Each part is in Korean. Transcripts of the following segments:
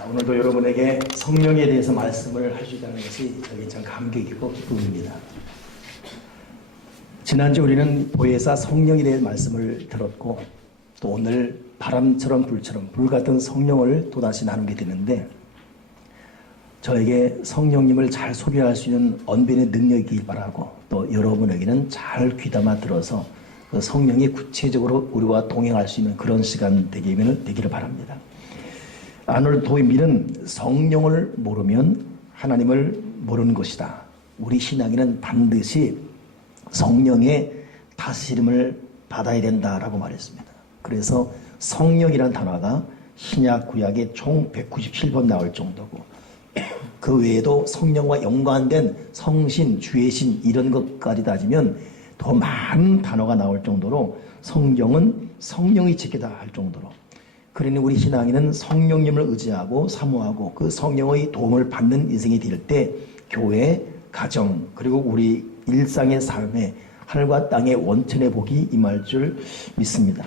자, 오늘도 여러분에게 성령에 대해서 말씀을 할 수 있다는 것이 저에게 참 감격이고 기쁨입니다. 지난주 우리는 보혜사 성령에 대해 말씀을 들었고 또 오늘 바람처럼 불처럼 불같은 성령을 또다시 나누게 되는데 저에게 성령님을 잘 소개할 수 있는 언변의 능력이길 바라고 또 여러분에게는 잘 귀담아 들어서 그 성령이 구체적으로 우리와 동행할 수 있는 그런 시간 되기를 바랍니다. 아놀드 도임빌은 성령을 모르면 하나님을 모르는 것이다. 우리 신앙인은 반드시 성령의 다스림을 받아야 된다라고 말했습니다. 그래서 성령이라는 단어가 신약 구약에 총 197번 나올 정도고 그 외에도 성령과 연관된 성신, 주의 신 이런 것까지 따지면 더 많은 단어가 나올 정도로 성경은 성령의 책이다 할 정도로 그러니 우리 신앙인은 성령님을 의지하고 사모하고 그 성령의 도움을 받는 인생이 될 때 교회, 가정 그리고 우리 일상의 삶에 하늘과 땅의 원천의 복이 임할 줄 믿습니다.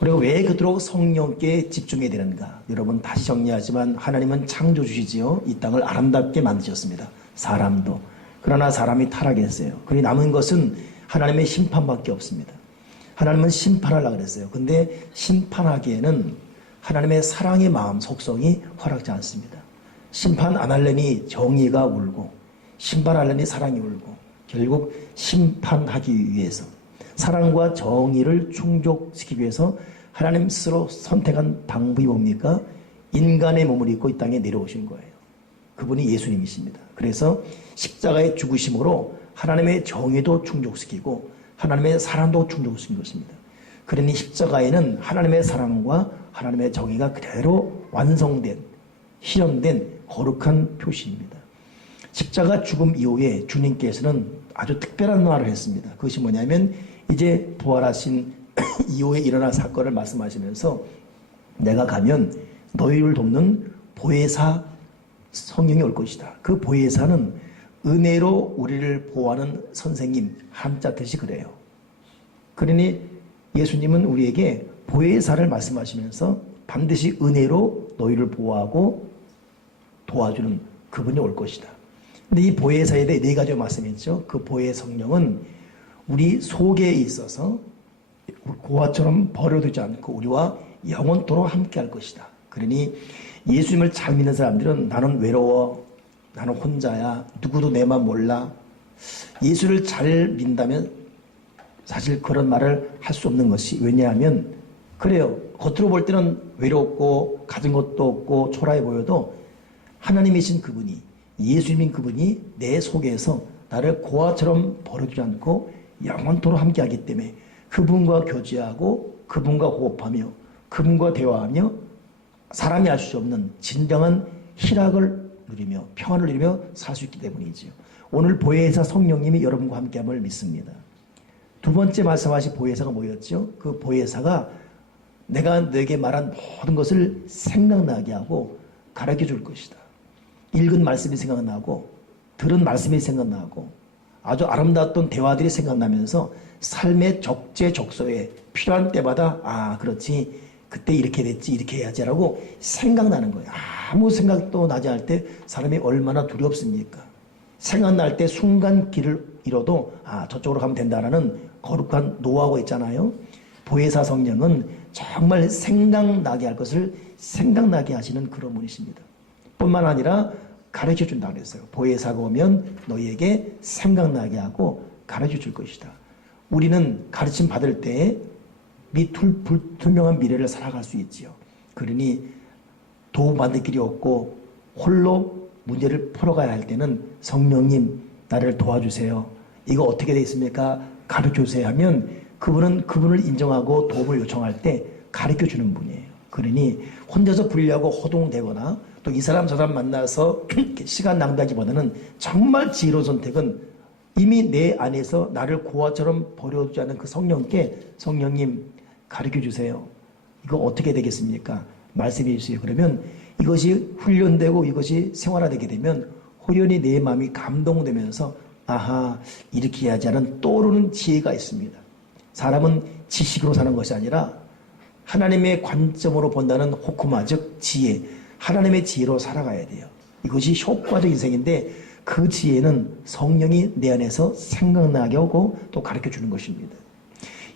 우리가 왜 그토록 성령께 집중해야 되는가? 여러분 다시 정리하지만 하나님은 창조주시지요. 이 땅을 아름답게 만드셨습니다. 사람도. 그러나 사람이 타락했어요. 그러니 남은 것은 하나님의 심판밖에 없습니다. 하나님은 심판하려고 그랬어요. 근데 심판하기에는 하나님의 사랑의 마음 속성이 허락지 않습니다. 심판 안 하려니 정의가 울고 심판하려니 사랑이 울고 결국 심판하기 위해서 사랑과 정의를 충족시키기 위해서 하나님 스스로 선택한 방법이 뭡니까? 인간의 몸을 입고 이 땅에 내려오신 거예요. 그분이 예수님이십니다. 그래서 십자가의 죽으심으로 하나님의 정의도 충족시키고 하나님의 사랑도 충족시킨 것입니다. 그러니 십자가에는 하나님의 사랑과 하나님의 정의가 그대로 완성된 실현된 거룩한 표시입니다. 십자가 죽음 이후에 주님께서는 아주 특별한 말을 했습니다. 그것이 뭐냐면 이제 부활하신 이후에 일어날 사건을 말씀하시면서 내가 가면 너희를 돕는 보혜사 성령이 올 것이다. 그 보혜사는 은혜로 우리를 보호하는 선생님 한자 뜻이 그래요. 그러니 예수님은 우리에게 보혜사를 말씀하시면서 반드시 은혜로 너희를 보호하고 도와주는 그분이 올 것이다. 근데 이 보혜사에 대해 네 가지 말씀했죠. 그 보혜 성령은 우리 속에 있어서 고아처럼 버려두지 않고 우리와 영원토록 함께 할 것이다. 그러니 예수님을 잘 믿는 사람들은 나는 외로워, 나는 혼자야, 누구도 내 맘 몰라. 예수를 잘 믿다면 사실 그런 말을 할 수 없는 것이 왜냐하면 그래요. 겉으로 볼 때는 외롭고 가진 것도 없고 초라해 보여도 하나님이신 그분이 예수님인 그분이 내 속에서 나를 고아처럼 버려두지 않고 영원토록 함께하기 때문에 그분과 교제하고 그분과 호흡하며 그분과 대화하며 사람이 알 수 없는 진정한 희락을 누리며 평안을 누리며 살 수 있기 때문이지요. 오늘 보혜사 성령님이 여러분과 함께함을 믿습니다. 두 번째 말씀하신 보혜사가 뭐였죠? 그 보혜사가 내가 너에게 말한 모든 것을 생각나게 하고 가르쳐 줄 것이다. 읽은 말씀이 생각나고 들은 말씀이 생각나고 아주 아름다웠던 대화들이 생각나면서 삶의 적재적소에 필요한 때마다 아 그렇지 그때 이렇게 됐지 이렇게 해야지라고 생각나는 거예요. 아무 생각도 나지 않을 때 사람이 얼마나 두렵습니까? 생각날 때 순간 길을 잃어도 아 저쪽으로 가면 된다라는 거룩한 노하우가 있잖아요. 보혜사 성령은 정말 생각나게 할 것을 생각나게 하시는 그런 분이십니다. 뿐만 아니라 가르쳐 준다고 그랬어요. 보혜사가 오면 너희에게 생각나게 하고 가르쳐 줄 것이다. 우리는 가르침 받을 때에 불투명한 미래를 살아갈 수 있지요. 그러니 도움받을 길이 없고 홀로 문제를 풀어가야 할 때는 성령님 나를 도와주세요. 이거 어떻게 돼 있습니까? 가르쳐 주세요 하면 그분은 그분을 인정하고 도움을 요청할 때 가르쳐 주는 분이에요. 그러니 혼자서 불리하고 호동되거나 또 이 사람 저 사람 만나서 시간 낭비하기보다는 정말 지혜로운 선택은 이미 내 안에서 나를 고아처럼 버려두지 않은 그 성령께 성령님 가르쳐 주세요. 이거 어떻게 되겠습니까? 말씀해 주세요. 그러면 이것이 훈련되고 이것이 생활화되게 되면 호련히 내 마음이 감동되면서 아하 이렇게 해야지 하는 떠오르는 지혜가 있습니다. 사람은 지식으로 사는 것이 아니라 하나님의 관점으로 본다는 호쿠마 즉 지혜 하나님의 지혜로 살아가야 돼요. 이것이 효과적 인생인데 그 지혜는 성령이 내 안에서 생각나게 하고 또 가르쳐 주는 것입니다.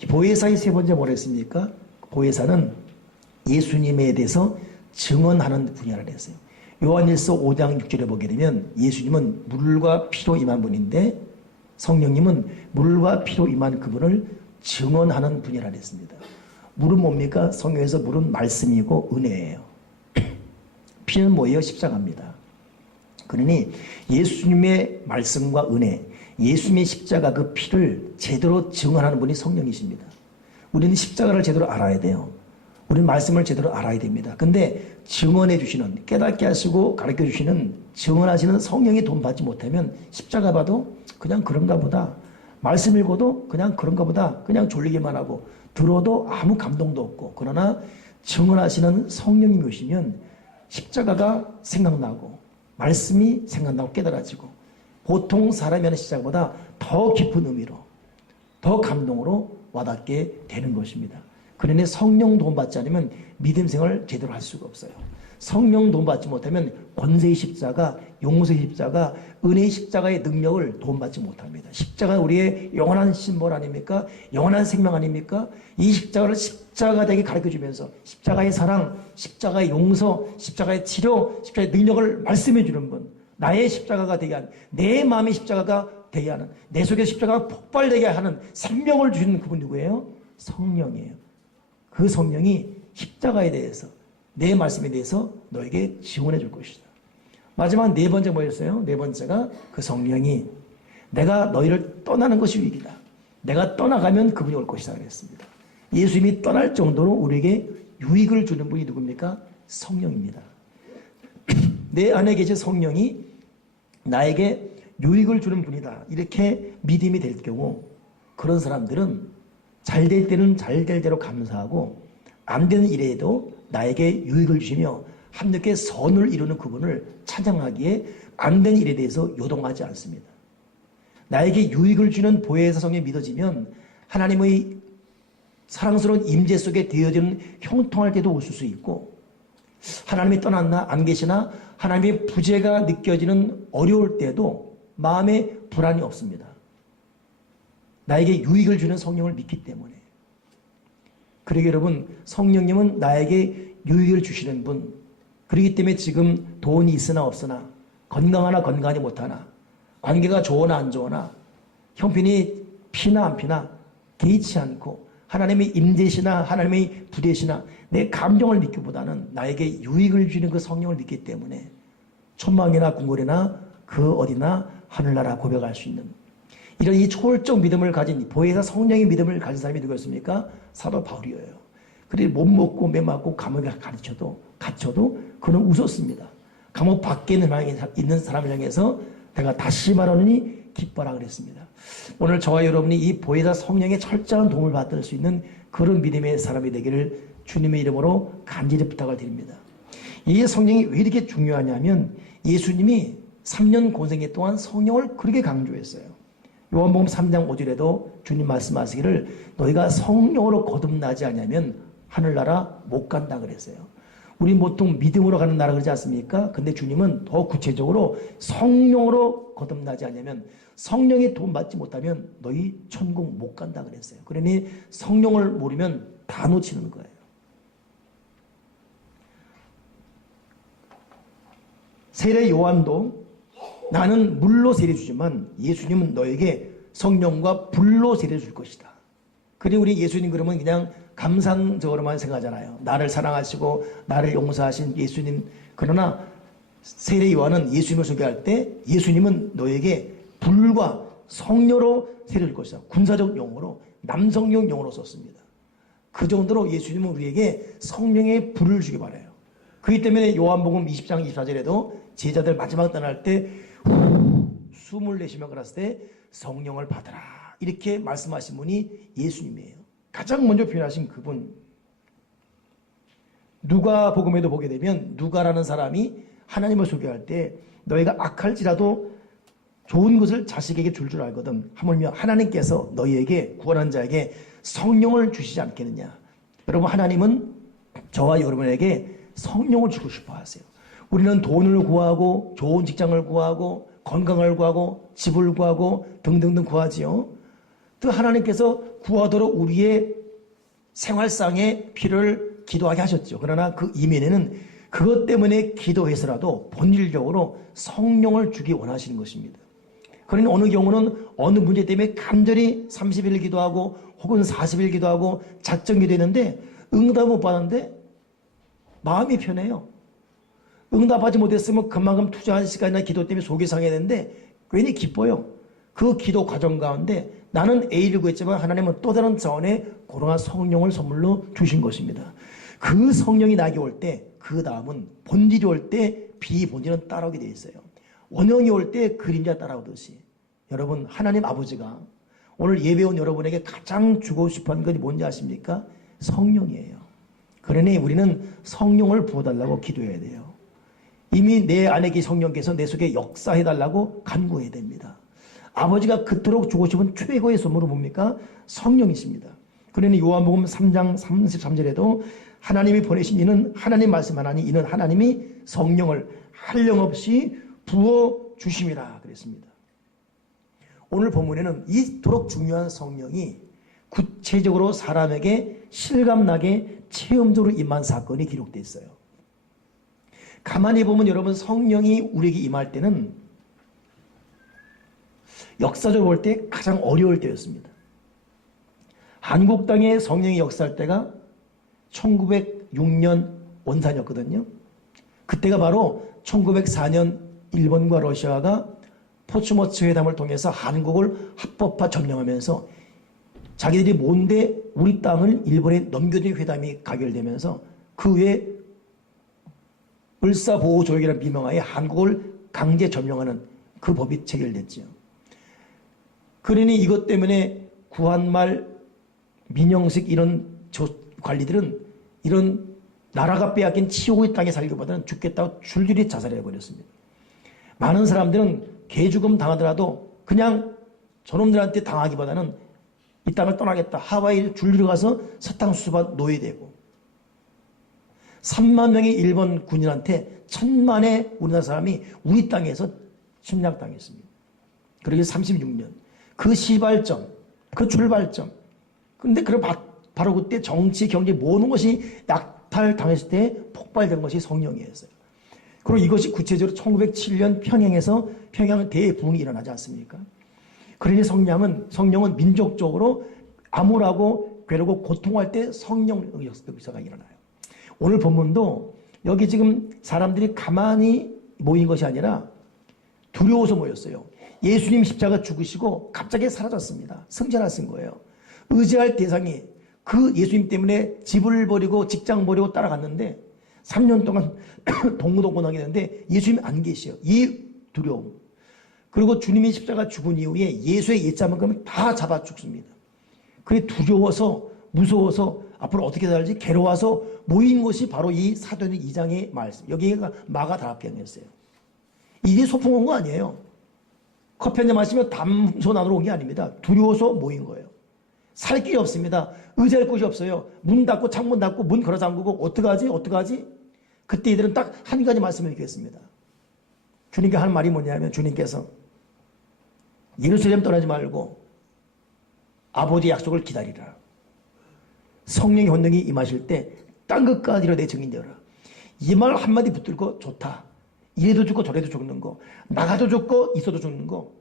보혜사의 세 번째 뭐라 했습니까? 보혜사는 예수님에 대해서 증언하는 분야라 했어요. 요한일서 5장 6절에 보게 되면 예수님은 물과 피로 임한 분인데 성령님은 물과 피로 임한 그분을 증언하는 분이라 했습니다. 물은 뭡니까? 성경에서 물은 말씀이고 은혜예요. 피는 뭐예요? 십자가입니다. 그러니 예수님의 말씀과 은혜, 예수님의 십자가 그 피를 제대로 증언하는 분이 성령이십니다. 우리는 십자가를 제대로 알아야 돼요. 우리는 말씀을 제대로 알아야 됩니다. 근데 증언해 주시는, 깨닫게 하시고 가르쳐 주시는, 증언하시는 성령이 도움받지 못하면 십자가 봐도 그냥 그런가 보다, 말씀 읽어도 그냥 그런가 보다, 그냥 졸리기만 하고 들어도 아무 감동도 없고, 그러나 증언하시는 성령님이 오시면 십자가가 생각나고 말씀이 생각나고 깨달아지고 보통 사람이 하는 십자가보다 더 깊은 의미로, 더 감동으로 와닿게 되는 것입니다. 그러니 성령 도움받지 않으면 믿음 생활을 제대로 할 수가 없어요. 성령 도움받지 못하면 권세의 십자가, 용서의 십자가, 은혜의 십자가의 능력을 도움받지 못합니다. 십자가는 우리의 영원한 심벌 아닙니까? 영원한 생명 아닙니까? 이 십자가를 십자가 되게 가르쳐주면서 십자가의 사랑, 십자가의 용서, 십자가의 치료, 십자가의 능력을 말씀해 주는 분, 나의 십자가가 되게 하는, 내 마음의 십자가가 되게 하는, 내 속에 십자가가 폭발되게 하는 생명을 주시는 그분 누구예요? 성령이에요. 그 성령이 십자가에 대해서, 내 말씀에 대해서 너에게 지원해 줄 것이다. 마지막 네 번째 뭐였어요? 네 번째가 그 성령이 내가 너희를 떠나는 것이 위기다. 내가 떠나가면 그분이 올 것이다 그랬습니다. 예수님이 떠날 정도로 우리에게 유익을 주는 분이 누굽니까? 성령입니다. 내 안에 계신 성령이 나에게 유익을 주는 분이다. 이렇게 믿음이 될 경우 그런 사람들은 잘 될 때는 잘 될 대로 감사하고 안 되는 일에도 나에게 유익을 주시며 하나님께 선을 이루는 그분을 찬양하기에 안 된 일에 대해서 요동하지 않습니다. 나에게 유익을 주는 보혜사 성령이 믿어지면 하나님의 사랑스러운 임재 속에 되어지는 형통할 때도 웃을 수 있고, 하나님이 떠났나 안 계시나 하나님의 부재가 느껴지는 어려울 때도 마음에 불안이 없습니다. 나에게 유익을 주는 성령을 믿기 때문에. 그러기 여러분, 성령님은 나에게 유익을 주시는 분, 그렇기 때문에 지금 돈이 있으나 없으나, 건강하나 건강하지 못하나, 관계가 좋으나 안 좋으나, 형편이 피나 안 피나 개의치 않고 하나님의 임재시나 하나님의 부대시나 내 감정을 믿기보다는 나에게 유익을 주는 그 성령을 믿기 때문에 천망이나 궁궐이나 그 어디나 하늘나라 고백할 수 있는 이런 이 초월적 믿음을 가진 보혜사 성령의 믿음을 가진 사람이 누구였습니까? 사도 바울이에요. 그래 못 먹고 매 맞고 감옥에 갇혀도 그는 웃었습니다. 감옥 밖에 있는 사람을 향해서 내가 다시 말하노니 기뻐라 그랬습니다. 오늘 저와 여러분이 이 보혜사 성령의 철저한 도움을 받을 수 있는 그런 믿음의 사람이 되기를 주님의 이름으로 간절히 부탁을 드립니다. 이 성령이 왜 이렇게 중요하냐면 예수님이 3년 고생의 동안 성령을 그렇게 강조했어요. 요한복음 3장 5절에도 주님 말씀하시기를 너희가 성령으로 거듭나지 않으면 하늘나라 못 간다 그랬어요. 우리 보통 믿음으로 가는 나라 그러지 않습니까? 근데 주님은 더 구체적으로 성령으로 거듭나지 않으면, 성령의 도움 받지 못하면 너희 천국 못 간다 그랬어요. 그러니 성령을 모르면 다 놓치는 거예요. 세례 요한도 나는 물로 세례 주지만 예수님은 너에게 성령과 불로 세례 줄 것이다. 그리고 우리 예수님 그러면 그냥 감상적으로만 생각하잖아요. 나를 사랑하시고 나를 용서하신 예수님. 그러나 세례 요한은 예수님을 소개할 때 예수님은 너에게 불과 성령으로 세례 줄 것이다. 군사적 용어로, 남성용 용어로 썼습니다. 그 정도로 예수님은 우리에게 성령의 불을 주기 바라요. 그렇기 때문에 요한복음 20장 24절에도 제자들 마지막 떠날 때 숨을 내쉬며 그랬을 때 성령을 받으라 이렇게 말씀하신 분이 예수님이에요. 가장 먼저 표현하신 그분. 누가복음에도 보게 되면 누가라는 사람이 하나님을 소개할 때 너희가 악할지라도 좋은 것을 자식에게 줄 줄 알거든. 하물며 하나님께서 너희에게 구원한 자에게 성령을 주시지 않겠느냐. 여러분, 하나님은 저와 여러분에게 성령을 주고 싶어 하세요. 우리는 돈을 구하고 좋은 직장을 구하고 건강을 구하고 집을 구하고 등등등 구하지요. 또 하나님께서 구하도록 우리의 생활상의 필요를 기도하게 하셨죠. 그러나 그 이면에는 그것 때문에 기도해서라도 본질적으로 성령을 주기 원하시는 것입니다. 그러니 어느 경우는 어느 문제 때문에 간절히 30일 기도하고 혹은 40일 기도하고 작정 기도했는데 응답 못 받았는데 마음이 편해요. 응답하지 못했으면 그만큼 투자한 시간이나 기도 때문에 속이 상했는데 괜히 기뻐요. 그 기도 과정 가운데 나는 A를 구했지만 하나님은 또 다른 차원의 고롱한 성령을 선물로 주신 것입니다. 그 성령이 나에게 올 때 그 다음은 본질이 올 때 비본질은 따라오게 되어 있어요. 원형이 올 때 그림자 따라오듯이 여러분 하나님 아버지가 오늘 예배 온 여러분에게 가장 주고 싶어하는 것이 뭔지 아십니까? 성령이에요. 그러니 우리는 성령을 부어달라고 기도해야 돼요. 이미 내 안에 계신 성령께서 내 속에 역사해달라고 간구해야 됩니다. 아버지가 그토록 주고 싶은 최고의 선물은 뭡니까? 성령이십니다. 그러니 요한복음 3장 33절에도 하나님이 보내신 이는 하나님 말씀하나니 이는 하나님이 성령을 한량없이 부어주심이라 그랬습니다. 오늘 본문에는 이토록 중요한 성령이 구체적으로 사람에게 실감나게 체험적으로 임한 사건이 기록되어 있어요. 가만히 보면 여러분 성령이 우리에게 임할 때는 역사적으로 볼 때 가장 어려울 때였습니다. 한국 땅에 성령이 역사할 때가 1906년 원산이었거든요. 그때가 바로 1904년 일본과 러시아가 포츠모츠 회담을 통해서 한국을 합법화 점령하면서 자기들이 뭔데 우리 땅을 일본에 넘겨준 회담이 가결되면서 그 후에 을사보호조약이라는 미명하에 한국을 강제 점령하는 그 법이 체결됐죠. 그러니 이것 때문에 구한말, 민영식 이런 관리들은 이런 나라가 빼앗긴 치욕의 땅에 살기보다는 죽겠다고 줄줄이 자살해버렸습니다. 많은 사람들은 개죽음 당하더라도 그냥 저놈들한테 당하기보다는 이 땅을 떠나겠다. 하와이를 줄줄이 가서 사탕수수밭 노예되고 3만 명의 일본 군인한테 1000만의 우리나라 사람이 우리 땅에서 침략당했습니다. 그러게 36년. 그 시발점, 그 출발점. 근데 바로 그때 정치, 경제 모든 것이 약탈당했을 때 폭발된 것이 성령이었어요. 그리고 이것이 구체적으로 1907년 평양에서 평양 대부흥이 일어나지 않습니까? 그러니 성령은 민족적으로 암울하고 괴롭고 고통할 때 성령 역사가 일어나요. 오늘 본문도 여기 지금 사람들이 가만히 모인 것이 아니라 두려워서 모였어요. 예수님 십자가 죽으시고 갑자기 사라졌습니다. 성전하신 거예요. 의지할 대상이 그 예수님 때문에 집을 버리고 직장 버리고 따라갔는데 3년 동안 동무동원하게 되는데 예수님이 안 계셔요. 이 두려움. 그리고 주님이 십자가 죽은 이후에 예수의 옛자만큼은 다 잡아 죽습니다. 그게 두려워서 무서워서 앞으로 어떻게 살지 괴로워서 모인 것이 바로 이 사도행 2장의 말씀. 여기가 마가다락방이었어요. 이게 소풍 온 거 아니에요. 커피 한잔 마시면 담소 나누러 온 게 아닙니다. 두려워서 모인 거예요. 살 길이 없습니다. 의지할 곳이 없어요. 문 닫고 창문 닫고 문 걸어 잠그고 어떡하지? 그때 이들은 딱 한 가지 말씀을 읽겠습니다. 주님께 하는 말이 뭐냐면 주님께서 예루살렘 떠나지 말고 아버지 약속을 기다리라. 성령의 권능이 임하실 때 땅 끝까지 내 증인 되어라. 이 말 한마디 붙들고 좋다. 이래도 죽고 저래도 죽는 거. 나가도 죽고 있어도 죽는 거.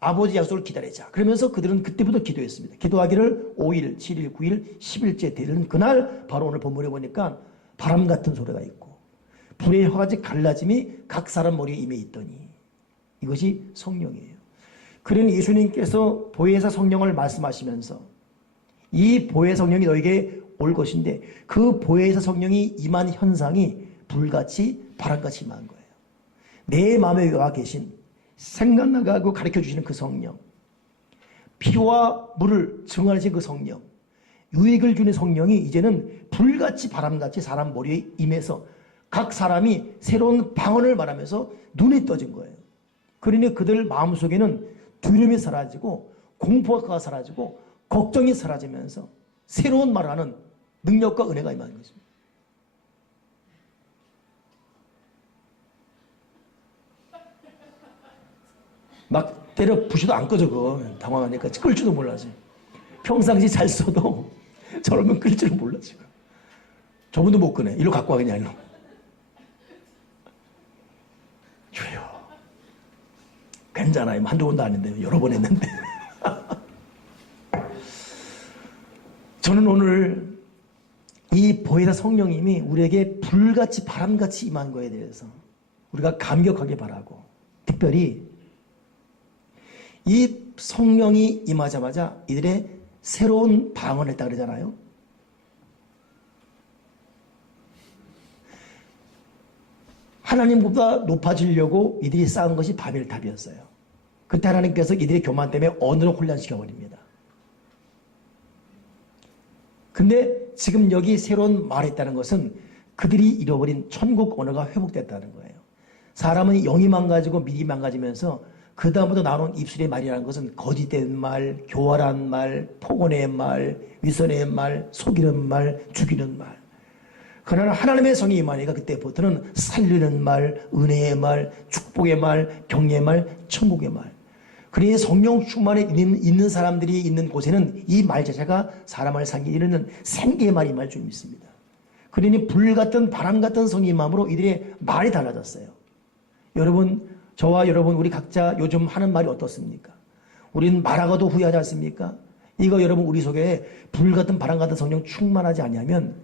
아버지 약속을 기다리자. 그러면서 그들은 그때부터 기도했습니다. 기도하기를 5일, 7일, 9일, 10일째 되는 그날 바로 오늘 본문에 보니까 바람 같은 소리가 있고 불의 화같이 갈라짐이 각 사람 머리에 임해 있더니 이것이 성령이에요. 그러니 예수님께서 보혜사 성령을 말씀하시면서 이 보혜사 성령이 너에게 올 것인데 그 보혜사 성령이 임한 현상이 불같이 바람같이 임한 거예요. 내 마음에 와 계신 생각나게 하고 가르쳐 주시는 그 성령, 피와 물을 증언하신 그 성령, 유익을 주는 성령이 이제는 불같이 바람같이 사람 머리에 임해서 각 사람이 새로운 방언을 말하면서 눈이 떠진 거예요. 그러니 그들 마음속에는 두려움이 사라지고 공포가 사라지고 걱정이 사라지면서 새로운 말을 하는 능력과 은혜가 임하는 것입니다. 막 때려 부셔도 안 꺼져. 그거 당황하니까 끌 줄도 몰라지. 평상시 잘 써도 저러면 끌 줄은 몰라 지금. 저분도 못 끄네. 일로 갖고 와 그냥 일로. 주여. 괜찮아요. 한두 번도 아닌데 여러 번 했는데. 저는 오늘 이 보혜사 성령님이 우리에게 불같이 바람같이 임한 거에 대해서 우리가 감격하게 바라고, 특별히 이 성령이 임하자마자 이들의 새로운 방언을 했다 그러잖아요. 하나님보다 높아지려고 이들이 쌓은 것이 바벨탑이었어요. 그때 하나님께서 이들의 교만 때문에 언어를 혼란시켜버립니다. 근데 지금 여기 새로운 말을 했다는 것은 그들이 잃어버린 천국 언어가 회복됐다는 거예요. 사람은 영이 망가지고 미리 망가지면서 그 다음부터 나오는 입술의 말이라는 것은 거짓된 말, 교활한 말, 폭언의 말, 위선의 말, 속이는 말, 죽이는 말. 그러나 하나님의 성이 임하니까 그때부터는 살리는 말, 은혜의 말, 축복의 말, 격려의 말, 천국의 말. 그러니 성령 충만에 있는 사람들이 있는 곳에는 이 말 자체가 사람을 살기 이르는 생계의 말이 말 줄 믿습니다. 그러니 불같은 바람 같은 성이 임함으로 이들의 말이 달라졌어요. 여러분, 저와 여러분 우리 각자 요즘 하는 말이 어떻습니까? 우리는 말하고도 후회하지 않습니까? 이거 여러분 우리 속에 불같은 바람 같은 성령 충만하지 않냐면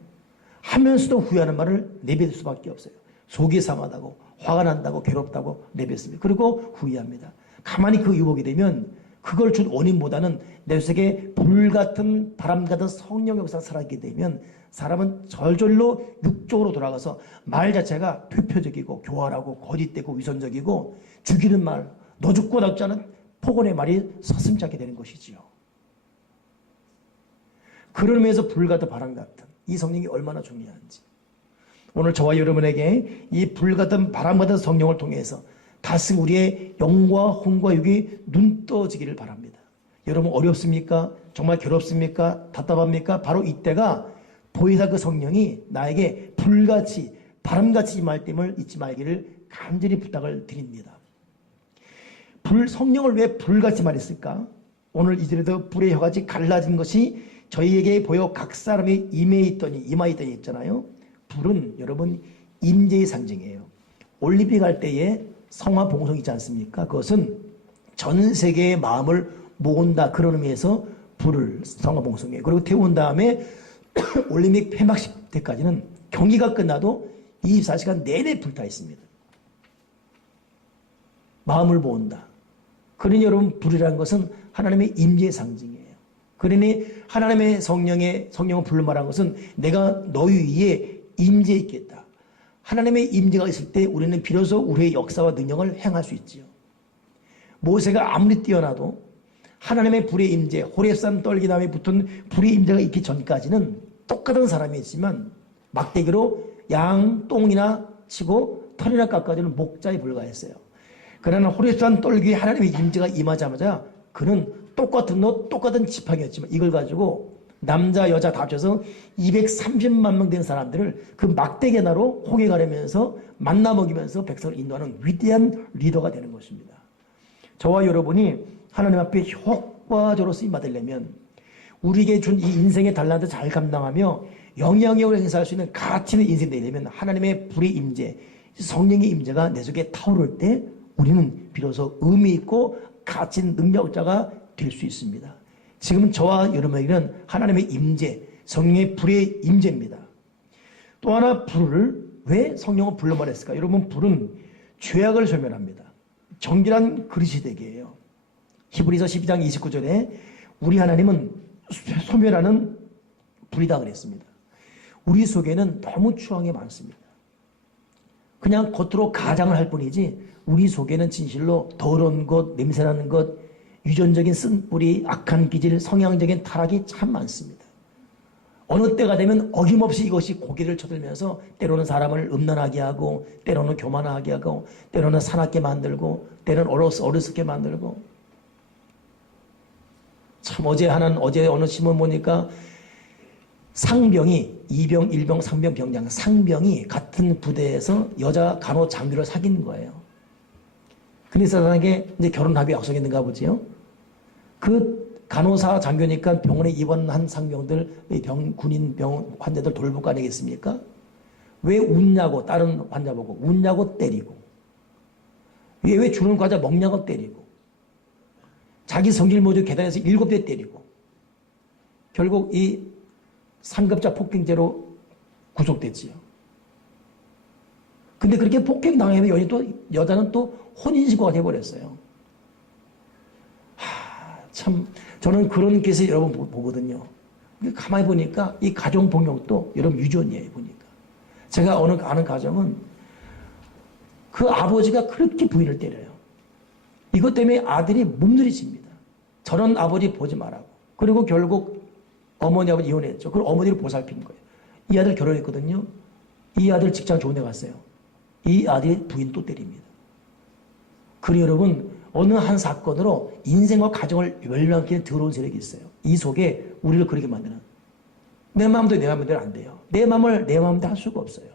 하면서도 후회하는 말을 내뱉을 수밖에 없어요. 속이 상하다고, 화가 난다고, 괴롭다고 내뱉습니다. 그리고 후회합니다. 가만히 그 유혹이 되면 그걸 준 원인보다는 내 속에 불같은 바람 같은 성령 역사가 살아있게 되면 사람은 절절로 육적으로 돌아가서 말 자체가 표표적이고 교활하고 거짓되고 위선적이고 죽이는 말, 너 죽고 나 죽지 않은 폭언의 말이 서슴지 않게 되는 것이지요. 그런 의미에서 불같은 바람 같은 이 성령이 얼마나 중요한지 오늘 저와 여러분에게 이 불같은 바람 같은 성령을 통해서 다시 우리의 영과 혼과 육이 눈 떠지기를 바랍니다. 여러분 어렵습니까? 정말 괴롭습니까? 답답합니까? 바로 이때가 보혜사 그 성령이 나에게 불같이 바람같이 임할 땜을 잊지 말기를 간절히 부탁을 드립니다. 성령을 왜 불같이 말했을까? 오늘 이절에도 불의 혀같이 갈라진 것이 저희에게 보여 각 사람이 임하였더니 있잖아요. 불은 여러분 임재의 상징이에요. 올림픽 할 때에 성화 봉송 있지 않습니까? 그것은 전 세계의 마음을 모은다 그런 의미에서 불을 성화 봉송해요. 그리고 태운 다음에 올림픽 폐막식 때까지는 경기가 끝나도 24시간 내내 불타 있습니다. 마음을 모은다. 그러니 여러분 불이라는 것은 하나님의 임재의 상징이에요. 그러니 하나님의 성령을 불러 말한 것은 내가 너희 위에 임재해 있겠다. 하나님의 임재가 있을 때 우리는 비로소 우리의 역사와 능력을 행할 수 있지요. 모세가 아무리 뛰어나도 하나님의 불의 임재, 호렙산 떨기나무에 붙은 불의 임재가 있기 전까지는 똑같은 사람이었지만 막대기로 양 똥이나 치고 털이나 깎아주는 목자에 불과했어요. 그러나 호렙산 떨기에 하나님의 임재가 임하자마자 그는 똑같은 옷, 똑같은 지팡이였지만 이걸 가지고 남자 여자 다 합쳐서 230만 명 된 사람들을 그 막대기 하나로 홍해 가르면서 만나 먹이면서 백성을 인도하는 위대한 리더가 되는 것입니다. 저와 여러분이 하나님 앞에 효과적으로 쓰임 받으려면 우리에게 준 이 인생의 달란트 잘 감당하며 영향력을 행사할 수 있는 가치 있는 인생이 되려면 하나님의 불의 임재, 성령의 임재가 내 속에 타오를 때 우리는 비로소 의미 있고 가치 있는 능력자가 될 수 있습니다. 지금 저와 여러분에게는 하나님의 임재, 성령의 불의 임재입니다. 또 하나 불을 왜 성령을 불러 말했을까? 여러분 불은 죄악을 소멸합니다. 정결한 그릇이 되게 해요. 히브리서 12장 29절에 우리 하나님은 소멸하는 불이다 그랬습니다. 우리 속에는 너무 추한 게 많습니다. 그냥 겉으로 가장을 할 뿐이지 우리 속에는 진실로 더러운 것, 냄새나는 것, 유전적인 쓴뿌리, 악한 기질, 성향적인 타락이 참 많습니다. 어느 때가 되면 어김없이 이것이 고개를 쳐들면서 때로는 사람을 음란하게 하고 때로는 교만하게 하고 때로는 사납게 만들고 때로는 어리석게 만들고 참 어제 어느 신문 보니까 상병이 2병, 1병, 3병 병장 상병이 같은 부대에서 여자 간호 장교를 사귀는 거예요. 그리스도에게 이제 결혼 합의 약속했는가 보지요. 그 간호사 장교니까 병원에 입원한 상병들, 군인 병 환자들 돌볼 거 아니겠습니까? 왜 웃냐고 다른 환자 보고 웃냐고 때리고 왜 주는 과자 먹냐고 때리고 자기 성질 모두 계단에서 7대 때리고 결국 이 상급자 폭행죄로 구속됐지요. 근데 그렇게 폭행당하면 여자는 또 혼인신고가 돼버렸어요. 참 저는 그런 케이스 여러분 보거든요. 가만히 보니까 이 가정폭력도 여러분 유전이에요. 보니까 제가 아는 가정은 그 아버지가 그렇게 부인을 때려요. 이것 때문에 아들이 몸부림칩니다. 저런 아버지 보지 말라고. 그리고 결국 어머니 아버지 이혼했죠. 그럼 어머니를 보살핀 거예요. 이 아들 결혼했거든요. 이 아들 직장 좋은 데 갔어요. 이 아들이 부인 또 때립니다. 그리고 여러분 어느 한 사건으로 인생과 가정을 멸망시키는 더러운 세력이 있어요. 이 속에 우리를 그렇게 만드는 내 마음도 내 마음대로 안 돼요. 내 마음을 내 마음대로 할 수가 없어요.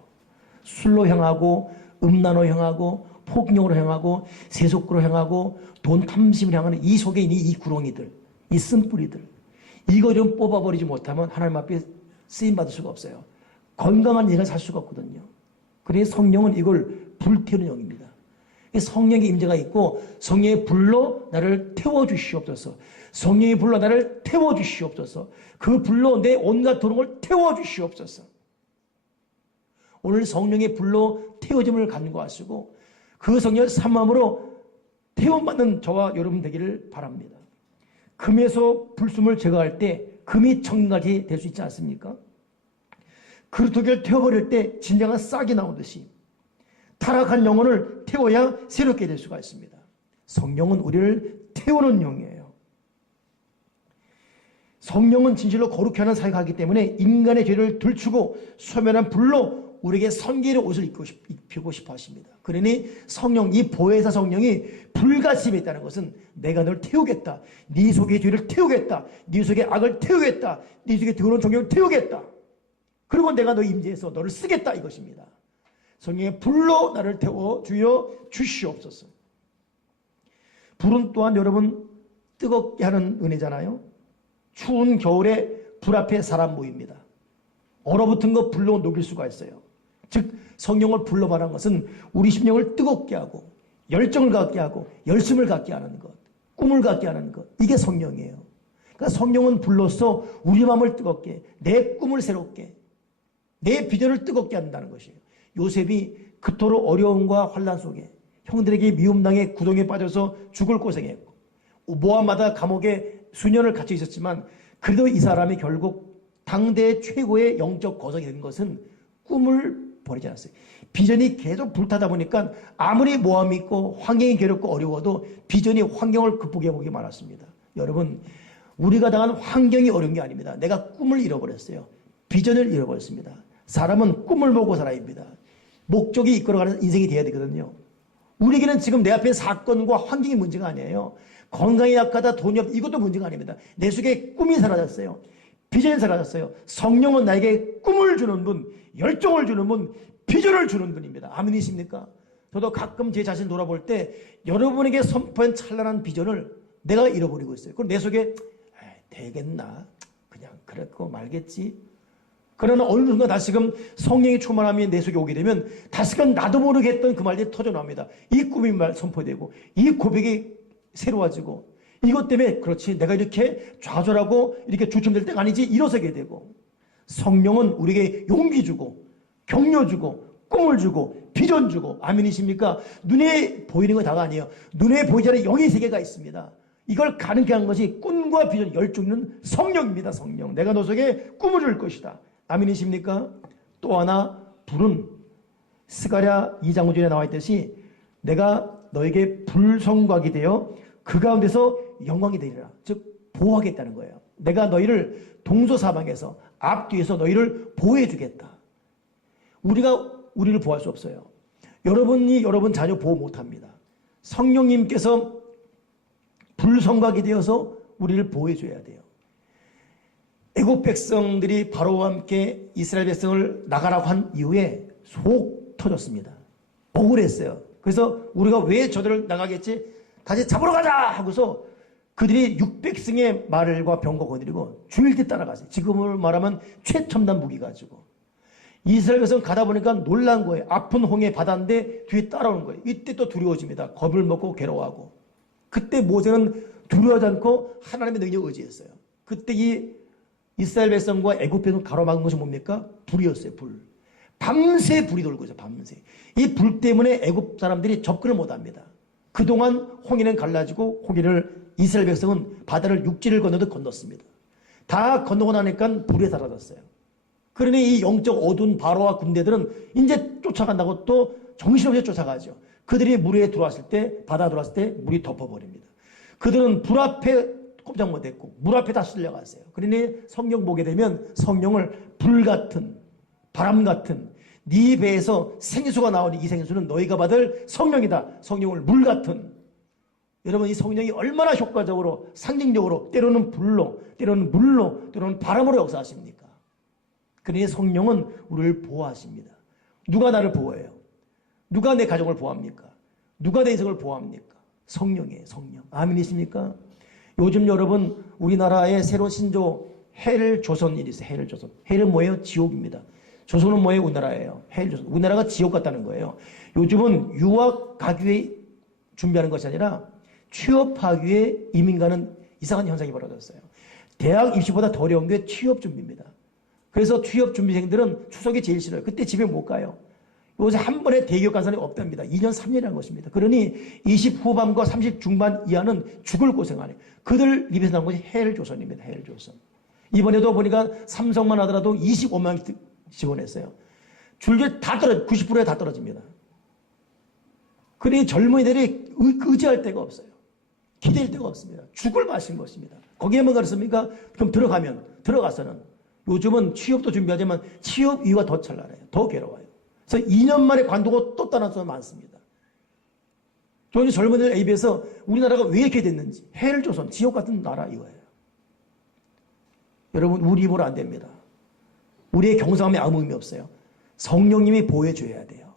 술로 향하고 음란으로 향하고 폭력으로 향하고 세속으로 향하고 돈 탐심을 향하는 이 속에 있는 이 구렁이들, 이 쓴뿌리들 이거 좀 뽑아버리지 못하면 하나님 앞에 쓰임받을 수가 없어요. 건강한 인생을 살 수가 없거든요. 그래서 성령은 이걸 불태우는 영입니다. 성령의 임재가 있고 성령의 불로 나를 태워주시옵소서. 성령의 불로 나를 태워주시옵소서. 그 불로 내 온갖 도롱을 태워주시옵소서. 오늘 성령의 불로 태워짐을 간구하시고 그 성령을 산마음으로 태워받는 저와 여러분 되기를 바랍니다. 금에서 불순을 제거할 때 금이 청같이 될 수 있지 않습니까? 그루터기를 태워버릴 때 진정한 싹이 나오듯이 타락한 영혼을 태워야 새롭게 될 수가 있습니다. 성령은 우리를 태우는 영이에요. 성령은 진실로 거룩히 하는 사역을 하기 때문에 인간의 죄를 들추고 소멸한 불로 우리에게 선기의 옷을 입히고 싶어 하십니다. 그러니 성령, 이 보혜사 성령이 불같이 있다는 것은 내가 널 태우겠다. 네 속의 죄를 태우겠다. 네 속의 악을 태우겠다. 네 속의 더러운 종교를 태우겠다. 그리고 내가 너 임재해서 너를 쓰겠다 이것입니다. 성령의 불로 나를 태워 주여 주시옵소서. 불은 또한 여러분 뜨겁게 하는 은혜잖아요. 추운 겨울에 불 앞에 사람 모입니다. 얼어붙은 거 불로 녹일 수가 있어요. 즉 성령을 불로 말한 것은 우리 심령을 뜨겁게 하고 열정을 갖게 하고 열심을 갖게 하는 것, 꿈을 갖게 하는 것, 이게 성령이에요. 그러니까 성령은 불로써 우리 마음을 뜨겁게, 내 꿈을 새롭게, 내 비전을 뜨겁게 한다는 것이에요. 요셉이 그토록 어려움과 환난 속에 형들에게 미움당해 구덩이에 빠져서 죽을 고생했고 모함마다 감옥에 수년을 갇혀 있었지만 그래도 이 사람이 결국 당대 최고의 영적 거석이 된 것은 꿈을 버리지 않았어요. 비전이 계속 불타다 보니까 아무리 모함이 있고 환경이 괴롭고 어려워도 비전이 환경을 극복해 보기 많았습니다. 여러분 우리가 당한 환경이 어려운 게 아닙니다. 내가 꿈을 잃어버렸어요. 비전을 잃어버렸습니다. 사람은 꿈을 보고 살아야합니다. 목적이 이끌어가는 인생이 돼야 되거든요. 우리에게는 지금 내 앞에 사건과 환경이 문제가 아니에요. 건강이 약하다, 돈이 없다, 이것도 문제가 아닙니다. 내 속에 꿈이 사라졌어요. 비전이 사라졌어요. 성령은 나에게 꿈을 주는 분, 열정을 주는 분, 비전을 주는 분입니다. 아멘이십니까? 저도 가끔 제 자신 돌아볼 때 여러분에게 선포한 찬란한 비전을 내가 잃어버리고 있어요. 그럼 내 속에 되겠나? 그냥 그랬고 말겠지. 그러나 어느 순간 다시금 성령의 충만함이 내 속에 오게 되면 다시금 나도 모르게 했던 그 말들이 터져나옵니다. 이 꿈이 선포되고 이 고백이 새로워지고 이것 때문에 그렇지 내가 이렇게 좌절하고 이렇게 주춤될 때가 아니지 일어서게 되고 성령은 우리에게 용기 주고 격려 주고 꿈을 주고 비전 주고 아멘이십니까? 눈에 보이는 거 다가 아니에요. 눈에 보이지 않는 영의 세계가 있습니다. 이걸 가능케 한 것이 꿈과 비전 열중는 성령입니다. 성령. 내가 너 속에 꿈을 줄 것이다. 아멘이십니까? 또 하나 불은 스가랴 2장 5절에 나와 있듯이 내가 너에게 불성곽이 되어 그 가운데서 영광이 되리라. 즉 보호하겠다는 거예요. 내가 너희를 동서사방에서 앞뒤에서 너희를 보호해 주겠다. 우리가 우리를 보호할 수 없어요. 여러분이 여러분 자녀 보호 못합니다. 성령님께서 불성곽이 되어서 우리를 보호해 줘야 돼요. 애국 백성들이 바로와 함께 이스라엘 백성을 나가라고 한 이후에 속 터졌습니다. 억울했어요. 그래서 우리가 왜 저들을 나가겠지? 다시 잡으러 가자! 하고서 그들이 600승의 말과 병거 거느리고 주일대 따라가세요. 지금을 말하면 최첨단 무기 가지고. 이스라엘 백성 가다 보니까 놀란 거예요. 아픈 홍해 바다인데 뒤에 따라오는 거예요. 이때 또 두려워집니다. 겁을 먹고 괴로워하고. 그때 모세는 두려워하지 않고 하나님의 능력을 의지했어요. 그때 이 이스라엘 백성과 애굽 백성을 가로막은 것이 뭡니까? 불이었어요. 불. 밤새 불이 돌고 있어요. 밤새. 이 불 때문에 애굽 사람들이 접근을 못합니다. 그동안 홍해는 갈라지고 홍해를 이스라엘 백성은 바다를 육지를 건너듯 건넜습니다. 다 건너고 나니까 불에 사라졌어요. 그러니 이 영적 어두운 바로와 군대들은 이제 쫓아간다고 또 정신없이 쫓아가죠. 그들이 물에 들어왔을 때, 바다 들어왔을 때 물이 덮어버립니다. 그들은 불 앞에 꼼짝 못했고 물 앞에 다 쓸려갔어요. 그러니 성경 보게 되면 성령을 불 같은, 바람 같은, 네 배에서 생수가 나오니 이 생수는 너희가 받을 성령이다. 성령을 물 같은. 여러분, 이 성령이 얼마나 효과적으로, 상징적으로, 때로는 불로, 때로는 물로, 때로는 바람으로 역사하십니까? 그러니 성령은 우리를 보호하십니다. 누가 나를 보호해요? 누가 내 가정을 보호합니까? 누가 내 인생을 보호합니까? 성령이에요. 성령. 아멘이십니까? 요즘 여러분 우리나라의 새로운 신조 헬조선일이 있어요. 헬조선. 헬은 뭐예요? 지옥입니다. 조선은 뭐예요? 우리나라예요. 헬조선. 우리나라가 지옥 같다는 거예요. 요즘은 유학 가기 위해 준비하는 것이 아니라 취업하기 위해 이민 가는 이상한 현상이 벌어졌어요. 대학 입시보다 더 어려운 게 취업 준비입니다. 그래서 취업 준비생들은 추석이 제일 싫어요. 그때 집에 못 가요. 요새 한 번에 대기업 간 사람이 없답니다. 2년, 3년이라는 것입니다. 그러니 20 후반과 30 중반 이하는 죽을 고생하네. 그들 입에서 나온 것이 헬조선입니다. 헬조선. 이번에도 보니까 삼성만 하더라도 25만 원 지원했어요. 줄줄 다 떨어져, 90%에 다 떨어집니다. 그러니 젊은이들이 의지할 데가 없어요. 기댈 데가 없습니다. 죽을 맛인 것입니다. 거기에만 그렇습니까? 그럼 들어가서는 요즘은 취업도 준비하지만 취업 이유가 더 찬란해요. 더 괴로워요. 그래서 2년 만에 관두고 또 떠난 사람 많습니다. 저는 젊은이들 AB에서 우리나라가 왜 이렇게 됐는지, 헬조선, 지옥 같은 나라 이거예요. 여러분, 우리 입으로 안 됩니다. 우리의 경성함에 아무 의미 없어요. 성령님이 보호해줘야 돼요.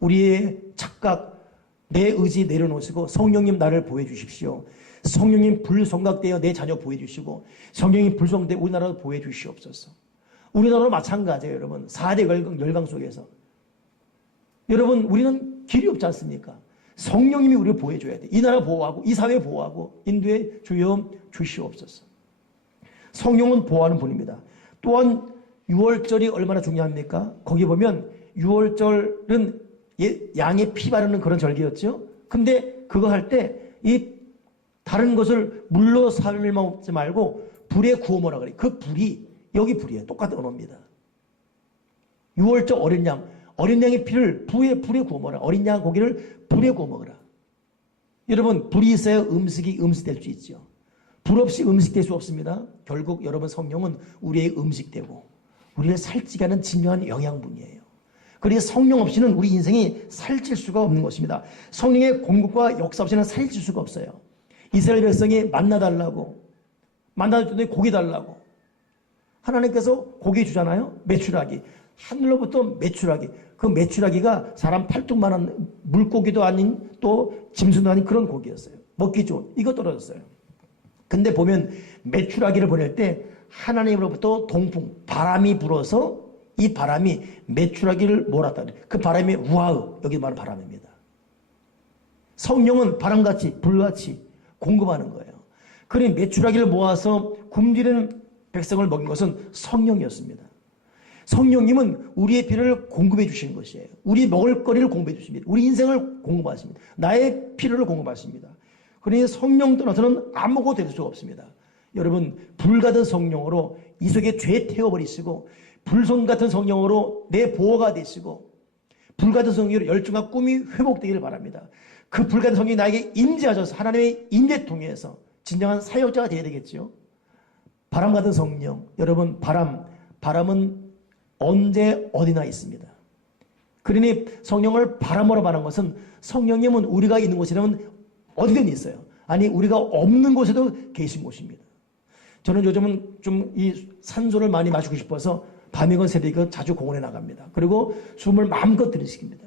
우리의 착각, 내 의지 내려놓으시고 성령님 나를 보호해 주십시오. 성령님 불성각되어 내 자녀 보호해 주시고 성령님 불성되어 우리나라도 보호해 주시옵소서. 우리나라도 마찬가지예요. 여러분. 4대 열강 속에서 여러분, 우리는 길이 없지 않습니까? 성령님이 우리를 보호해 줘야 돼. 이 나라 보호하고 이 사회 보호하고 인도에 주여 주시옵소서. 성령은 보호하는 분입니다. 또한 6월절이 얼마나 중요합니까? 거기 보면 6월절은 양의 피 바르는 그런 절기였죠. 근데 그거 할 때 이 다른 것을 물로 삶지 말고 불에 구워 먹으라 그래요. 그 불이 여기 불이에요. 똑같은 언어입니다. 6월절 어린 양의 피를 불에 구워 먹으라. 어린 양 고기를 불에 구워 먹으라. 여러분, 불이 있어야 음식이 음식될 수 있죠. 불 없이 음식될 수 없습니다. 결국 여러분, 성령은 우리의 음식되고 우리를 살찌게 하는 진정한 영양분이에요. 그래서 성령 없이는 우리 인생이 살찔 수가 없는 것입니다. 성령의 공급과 역사 없이는 살찔 수가 없어요. 이스라엘 백성이 만나 달라고, 만나줬더니 고기 달라고. 하나님께서 고기 주잖아요. 메추라기. 하늘로부터 메추라기. 그 메추라기가 사람 팔뚝만한 물고기도 아닌 또 짐승도 아닌 그런 고기였어요. 먹기 좋은. 이거 떨어졌어요. 근데 보면 메추라기를 보낼 때 하나님으로부터 동풍, 바람이 불어서 이 바람이 메추라기를 몰았다. 그 바람이 우아우, 여기 말하는 바람입니다. 성령은 바람같이 불같이 공급하는 거예요. 그러니 메추라기를 모아서 굶주리는 백성을 먹인 것은 성령이었습니다. 성령님은 우리의 피를 공급해 주시는 것이에요. 우리 먹을 거리를 공급해 주십니다. 우리 인생을 공급하십니다. 나의 필요를 공급하십니다. 그러니 성령 떠나서는 아무것도 될 수가 없습니다. 여러분, 불 같은 성령으로 이 속에 죄 태워버리시고 불성 같은 성령으로 내 보호가 되시고 불 같은 성령으로 열정과 꿈이 회복되기를 바랍니다. 그 불 같은 성령이 나에게 임재하셔서 하나님의 임재 통해서 진정한 사역자가 되어야 되겠죠. 바람 같은 성령. 여러분, 바람은 언제 어디나 있습니다. 그러니 성령을 바람으로 말한 것은 성령님은 우리가 있는 곳이라면 어디든 있어요. 아니, 우리가 없는 곳에도 계신 곳입니다. 저는 요즘은 좀 이 산소를 많이 마시고 싶어서 밤이건 새벽이건 자주 공원에 나갑니다. 그리고 숨을 마음껏 들이쉽니다.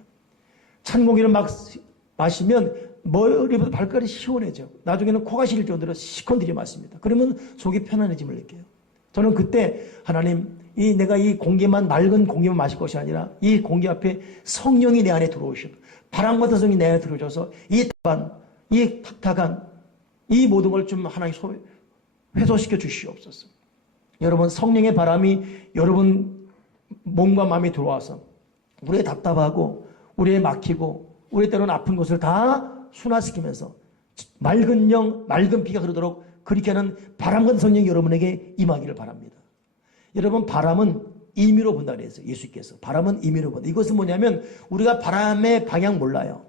찬 공기를 막 마시면 머리부터 발가락이 시원해져. 나중에는 코가 시릴 정도로 시큰 들이마십니다. 그러면 속이 편안해짐을 느껴요. 저는 그때 하나님, 내가 이 공기만, 맑은 공기만 마실 것이 아니라 이 공기 앞에 성령이 내 안에 들어오시고 바람 같은 성령이 내 안에 들어오셔서 이 탁탁한 이 모든 걸 좀 하나님 회소시켜 주시옵소서. 여러분, 성령의 바람이 여러분 몸과 마음에 들어와서 우리의 답답하고 우리의 막히고 우리 때로는 아픈 것을 다 순화시키면서 맑은 영, 맑은 비가 흐르도록 그렇게 하는 바람 같은 성령이 여러분에게 임하기를 바랍니다. 여러분, 바람은 임의로 본다 그랬어요. 예수께서. 바람은 임의로 본다. 이것은 뭐냐면 우리가 바람의 방향 몰라요.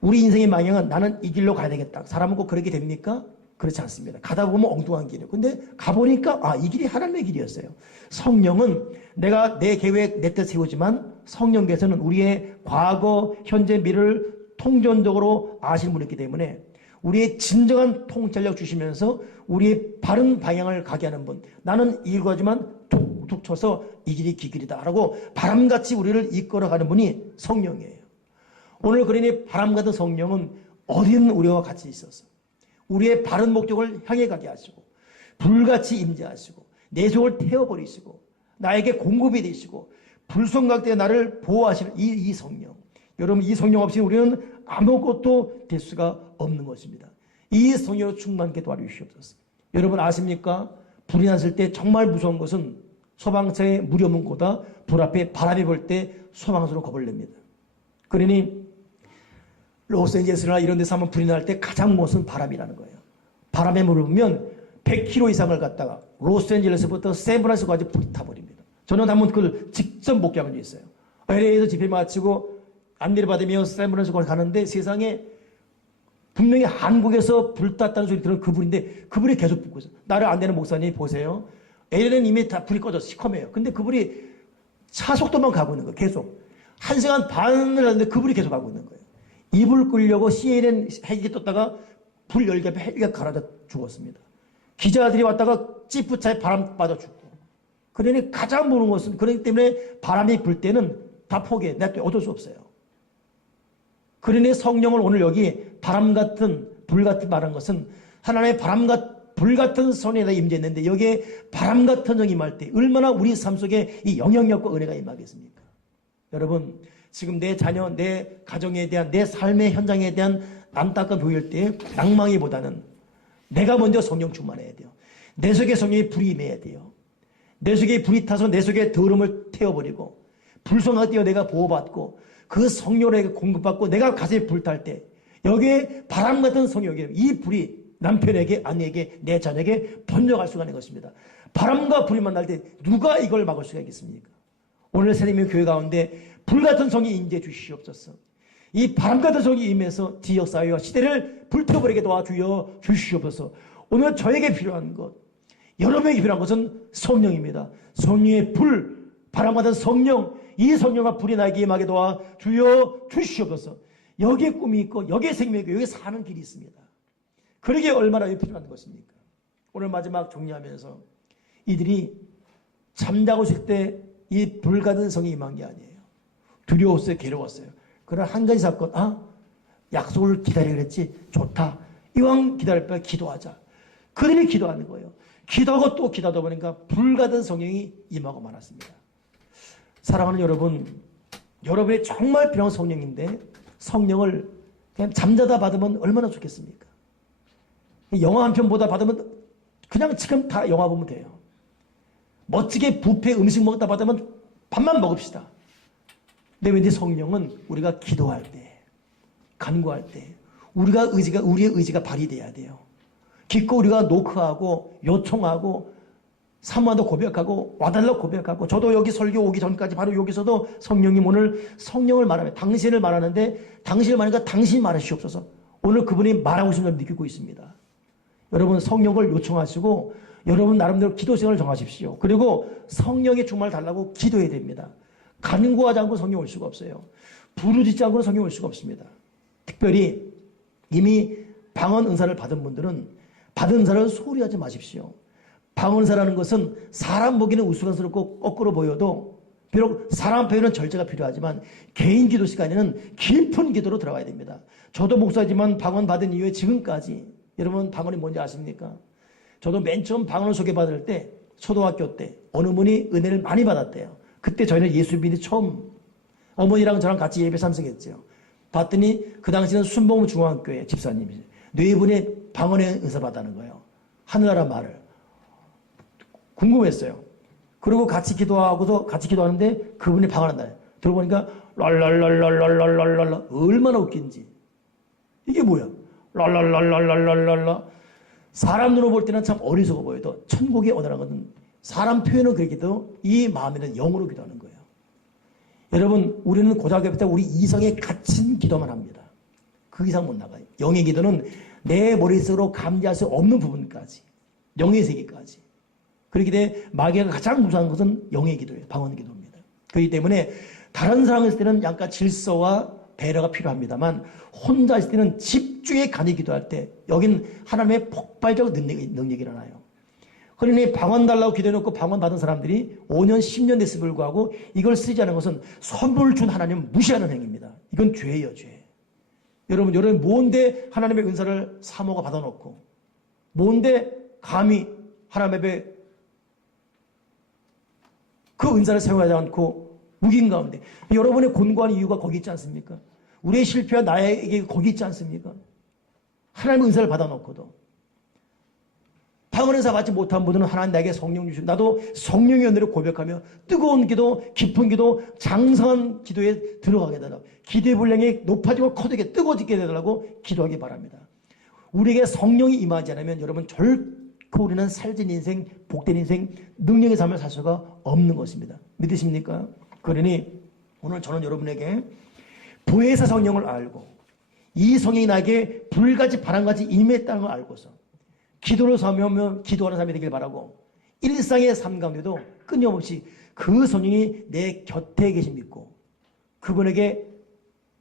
우리 인생의 방향은 나는 이 길로 가야 되겠다. 사람은 꼭 그렇게 됩니까? 그렇지 않습니다. 가다 보면 엉뚱한 길이에요. 근데 가보니까 이 길이 하나님의 길이었어요. 성령은 내가 내 계획, 내 뜻 세우지만 성령께서는 우리의 과거, 현재, 미래를 통전적으로 아시는 분이기 때문에 우리의 진정한 통찰력 주시면서 우리의 바른 방향을 가게 하는 분. 나는 이 길로 가지만 툭툭 쳐서 이 길이 그 길이다 라고 바람같이 우리를 이끌어가는 분이 성령이에요. 오늘 그러니 바람 같은 성령은 어디든 우리와 같이 있어서 우리의 바른 목적을 향해 가게 하시고 불같이 임재하시고 내 속을 태워버리시고 나에게 공급이 되시고 불성각되어 나를 보호하시는 이 성령. 여러분, 이 성령 없이 우리는 아무것도 될 수가 없는 것입니다. 이 성령으로 충만케 도와주시옵소서. 여러분 아십니까? 불이 났을 때 정말 무서운 것은 소방차에 물이 없는 곳보다 불 앞에 바람이 불 때 소방서로 겁을 냅니다. 그러니 로스앤젤레스나 이런 데서 한번 불이 날 때 가장 무서운 것은 바람이라는 거예요. 바람에 물을 보면 100km 이상을 갔다가 로스앤젤레스부터 샌프란시스코까지 불이 타버립니다. 저는 한번 그걸 직접 목격한 적이 있어요. LA에서 집회 마치고 안내를 받으며 샌프란시스코를 가는데 세상에 분명히 한국에서 불 땄다는 소리 들은 그 불인데 그 불이 계속 붙고 있어요. 나를 안내는 목사님이 보세요. LA는 이미 다 불이 꺼져서 시커매요. 근데 그 불이 차 속도만 가고 있는 거예요. 계속. 1시간 반을 하는데 그 불이 계속 가고 있는 거예요. 이불 끌려고 CNN 헬기 떴다가 불 열게 헬기가 갈아져 죽었습니다. 기자들이 왔다가 지프차에 바람 빠져 죽고. 그러니 가장 무서운 것은 그렇기 때문에 바람이 불 때는 다 포기해. 내가 또 어쩔 수 없어요. 그러니 성령을 오늘 여기 바람 같은 불 같은 말한 것은 하나님의 불 같은 손에다 임재했는데 여기에 바람 같은 영이 임할 때 얼마나 우리 삶 속에 이 영향력과 은혜가 임하겠습니까? 여러분, 지금 내 자녀, 내 가정에 대한, 내 삶의 현장에 대한 안타까움 보일 때 낭망이보다는 내가 먼저 성령 충만해야 돼요. 내 속에 성령의 불이 임해야 돼요. 내 속에 불이 타서 내 속에 더러움을 태워버리고 불성하게 되어 내가 보호받고 그 성령에게 공급받고 내가 가슴에 불탈 때 여기에 바람 같은 성령이 이 불이 남편에게, 아내에게, 내 자녀에게 번져갈 수가 있는 것입니다. 바람과 불이 만날 때 누가 이걸 막을 수가 있겠습니까? 오늘 새내미 교회 가운데 불같은 성이 임재해 주시옵소서. 이 바람 같은 성이 임해서 지역사회와 시대를 불태워버리게 도와주여 주시옵소서. 오늘 저에게 필요한 것, 여러분에게 필요한 것은 성령입니다. 성령의 불, 바람 같은 성령, 이 성령과 불이 나에게 임하게 도와주여 주시옵소서. 여기에 꿈이 있고 여기에 생명이 있고 여기에 사는 길이 있습니다. 그러게 얼마나 필요한 것입니까? 오늘 마지막 정리하면서 이들이 잠자고 있을 때 이 불같은 성이 임한 게 아니에요. 두려웠어요. 괴로웠어요. 그러나 한 가지 사건, 약속을 기다리라 그랬지. 좋다. 이왕 기다릴 바에 기도하자. 그러니 기도하는 거예요. 기도하고 또 기도하다 보니까 불같은 성령이 임하고 말았습니다. 사랑하는 여러분, 여러분이 정말 필요한 성령인데 성령을 그냥 잠자다 받으면 얼마나 좋겠습니까? 영화 한 편 보다 받으면 그냥 지금 다 영화 보면 돼요. 멋지게 뷔페 음식 먹다 받으면 밥만 먹읍시다. 근데 왠지 성령은 우리가 기도할 때, 간구할 때 우리의 의지가 발휘돼야 돼요. 기꺼이 우리가 노크하고 요청하고 사모한다 고백하고 와달라고 고백하고 저도 여기 설교 오기 전까지 바로 여기서도 성령님 오늘 성령을 말하면 당신을 말하는데 당신을 말하니까 당신이 말하시옵소서. 오늘 그분이 말하고 싶은 걸 느끼고 있습니다. 여러분 성령을 요청하시고 여러분 나름대로 기도 생활을 정하십시오. 그리고 성령의 충만을 달라고 기도해야 됩니다. 간구하지 않고 성령 올 수가 없어요. 부르짖지 않고는 성령 올 수가 없습니다. 특별히 이미 방언 은사를 받은 분들은 받은 은사를 소홀히 하지 마십시오. 방언 은사라는 것은 사람 보기는 우스꽝스럽고 거꾸로 보여도 비록 사람 표현은 절제가 필요하지만 개인 기도 시간에는 깊은 기도로 들어가야 됩니다. 저도 목사지만 방언 받은 이후에 지금까지 여러분 방언이 뭔지 아십니까? 저도 맨 처음 방언을 소개받을 때 초등학교 때 어느 분이 은혜를 많이 받았대요. 그때 저희는 예수 믿이 처음 어머니랑 저랑 같이 예배 참석했죠. 봤더니 그 당시는 순복음 중앙교회 집사님이 네 분의 방언의 은사 받다는 거예요. 하늘나라 말을. 궁금했어요. 그리고 같이 기도하고서 같이 기도하는데 그분이 방언한다. 들어보니까 랄랄랄랄랄랄랄랄라 얼마나 웃긴지. 이게 뭐야? 랄랄랄랄랄랄랄라. 사람 눈으로 볼 때는 참 어리석어 보여도 천국의 언어라는 것은 사람 표현은 그렇게도 이 마음에는 영으로 기도하는 거예요. 여러분 우리는 고등학교 때 우리 이성에 갇힌 기도만 합니다. 그 이상 못 나가요. 영의 기도는 내 머릿속으로 감지할 수 없는 부분까지 영의 세계까지. 그렇기 때문에 마귀가 가장 무서운 것은 영의 기도예요. 방언 기도입니다. 그렇기 때문에 다른 사람을 있을 때는 약간 질서와 배려가 필요합니다만 혼자 있을 때는 집중의 간이 기도할 때 여긴 하나님의 폭발적 능력이 일어나요. 그러니 방언 달라고 기도해놓고 방언 받은 사람들이 5년 10년 됐음에 불구하고 이걸 쓰지 않은 것은 선물 준 하나님을 무시하는 행위입니다. 이건 죄예요. 죄. 여러분 뭔데 하나님의 은사를 사모가 받아놓고 뭔데 감히 하나님 앞에 그 은사를 사용하지 않고 묵인 가운데 여러분의 곤고한 이유가 거기 있지 않습니까? 우리의 실패와 나에게 거기 있지 않습니까? 하나님의 은사를 받아놓고도 방언 은사 받지 못한 분들은 하나님 나에게 성령 주시고 나도 성령의 은혜를 고백하며 뜨거운 기도, 깊은 기도, 장성한 기도에 들어가게 해달라고 기도의 분량이 높아지고 커지게 뜨거워지게 해달라고 기도하기 바랍니다. 우리에게 성령이 임하지 않으면 여러분 결코 우리는 살진 인생, 복된 인생, 능력의 삶을 살 수가 없는 것입니다. 믿으십니까? 그러니 오늘 저는 여러분에게 보혜사 성령을 알고 이 성령이 나에게 불같이 바람같이 임했다는 걸 알고서 기도를 사모하며 기도하는 사람이 되길 바라고 일상의 삶 가운데도 끊임없이 그 성령이 내 곁에 계신 믿고 그분에게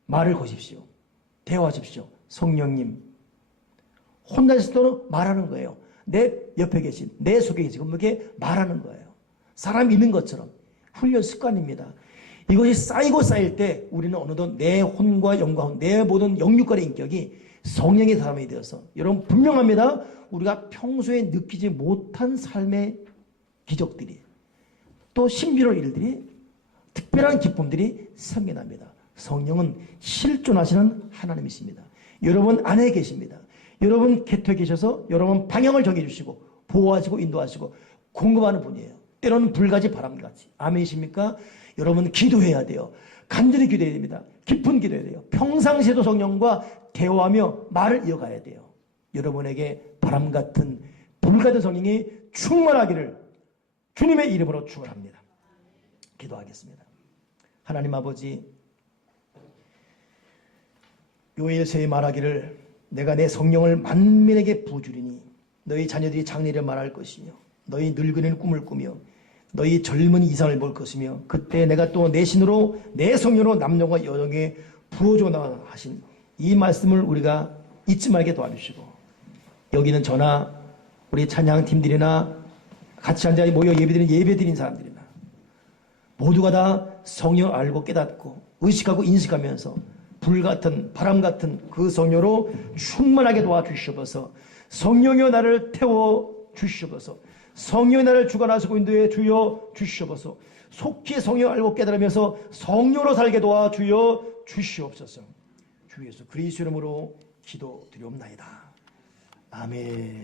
말을 거십시오. 대화하십시오. 성령님 혼자 있을 때는 말하는 거예요. 내 옆에 계신 내 속에 계신 그분에게 말하는 거예요. 사람 있는 것처럼 훈련 습관입니다. 이것이 쌓이고 쌓일 때 우리는 어느덧 내 혼과 영과 내 모든 영육간의 인격이 성령의 사람이 되어서 여러분 분명합니다. 우리가 평소에 느끼지 못한 삶의 기적들이 또 신비로운 일들이 특별한 기쁨들이 생겨납니다. 성령은 실존하시는 하나님이십니다. 여러분 안에 계십니다. 여러분 곁에 계셔서 여러분 방향을 정해주시고 보호하시고 인도하시고 공급하는 분이에요. 때로는 불같이 바람같이. 아멘이십니까? 여러분 기도해야 돼요. 간절히 기도해야 됩니다. 깊은 기도해야 돼요. 평상시에도 성령과 대화하며 말을 이어가야 돼요. 여러분에게 바람 같은 불 같은 성령이 충만하기를 주님의 이름으로 축원합니다. 기도하겠습니다. 하나님 아버지, 요엘서에 말하기를 내가 내 성령을 만민에게 부어주리니 너희 자녀들이 장래를 말할 것이며 너희 늙은이는 꿈을 꾸며 너희 젊은 이상을 볼 것이며 그때 내가 또 내 신으로 내 성령으로 남녀와 여성에 부어줘나 하신 이 말씀을 우리가 잊지 말게 도와주시고 여기는 저나 우리 찬양팀들이나 같이 앉아 모여 예배드리는 예배드린 사람들이나 모두가 다 성령을 알고 깨닫고 의식하고 인식하면서 불같은 바람 같은 그 성령으로 충만하게 도와주시옵소서. 성령이여 나를 태워 주시옵소서. 성령이 나를 주관하시고 인도해 주여 주시옵소서. 속히 성령 알고 깨달으면서 성령으로 살게 도와 주여 주시옵소서. 주 예수 그리스도 이름으로 기도드리옵나이다. 아멘.